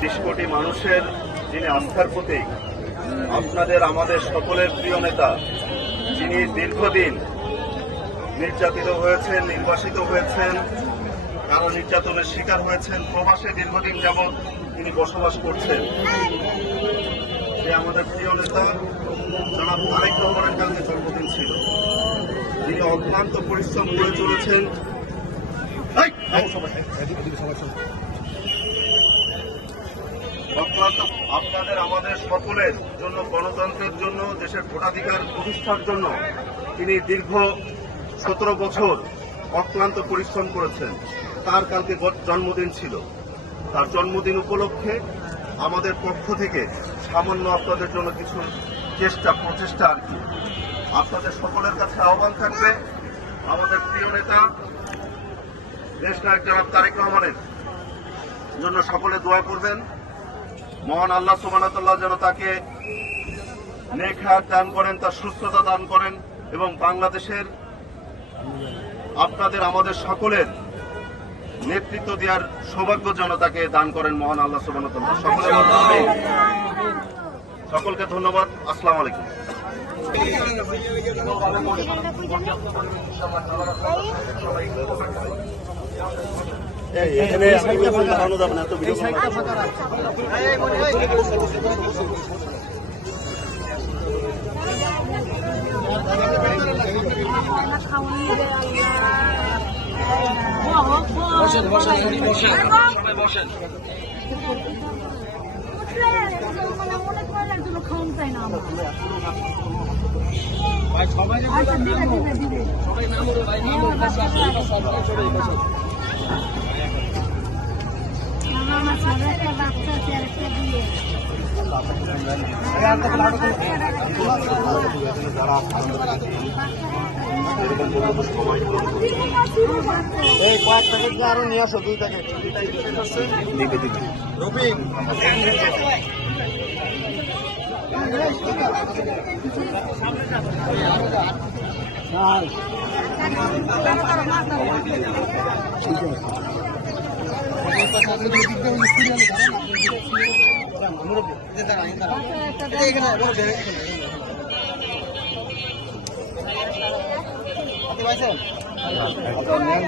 30 কোটি মানুষের যিনি আস্থার প্রতীক, আপনাদের আমাদের সকলের প্রিয় নেতা, যিনি দীর্ঘদিন নির্যাতিত হয়েছেন, নির্বাসিত হয়েছেন, কারো নির্যাতনের শিকার হয়েছেন, প্রবাসে দীর্ঘদিন যাবৎ তিনি বসবাস করছেন, সে আমাদের প্রিয় নেতা জনাব তারেক রহমানের কালকে জন্মদিন ছিল। তিনি অক্লান্ত পরিশ্রম করে চলেছেন আপনাদের আমাদের সকলের জন্য, গণতন্ত্রের জন্য, দেশের ভোটাধিকার প্রতিষ্ঠার জন্য তিনি দীর্ঘ 17 বছর অক্লান্ত পরিশ্রম করেছেন। তার কালকে জন্মদিন ছিল। তার জন্মদিন উপলক্ষে আমাদের পক্ষ থেকে সামান্য আপনাদের জন্য কিছু প্রচেষ্টা আর কি। আপনাদের সকলের কাছে আহ্বান থাকবে, আমাদের প্রিয় নেতা দেশনায়ক জনাব তারেক রহমানের জন্য সকলে দোয়া করবেন। মহান আল্লাহ সুবহানাহু ওয়া তাআলা যেন তাকে নেক হায়াত দান করেন, তার সুস্থতা দান করেন এবং বাংলাদেশের আপনাদের আমাদের সকলের নেতৃত্ব দেওয়ার সৌভাগ্য যেন তাকে দান করেন মহান আল্লাহ সুবহানাহু ওয়া তাআলা। সকলকে ধন্যবাদ। আসসালামু আলাইকুম। এখানে দেখানো যাবে না, এত ভিডিও বসেন বসেন বসেন সবাই বসেন। এই কয়েক প্যাকেট আরো নিয়ে আসো, 2 প্যাকেট রবি।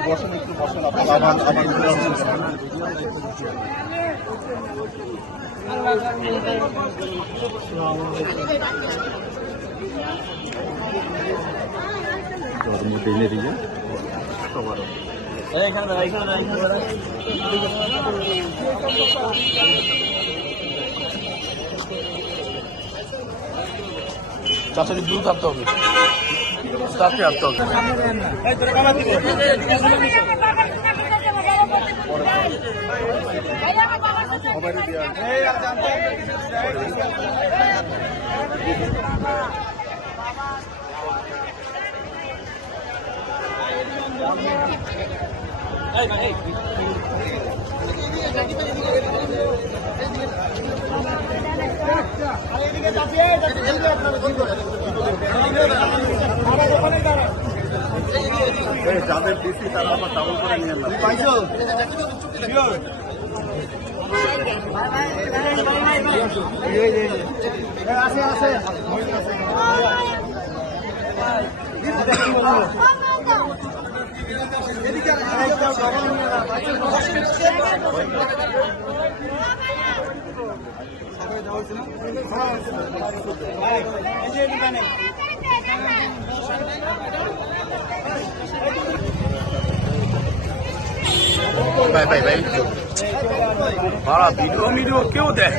বসেন একটু বসেন, চাচাকে দূর থাকতে হবে, তাকে আসতে হবে। যাদের দিচ্ছি তারা আবার ডাবল করে নিয়ে নেন। পাইছো আছে আছে ভাই ভাই ভাই ভিডিও কেউ দেয়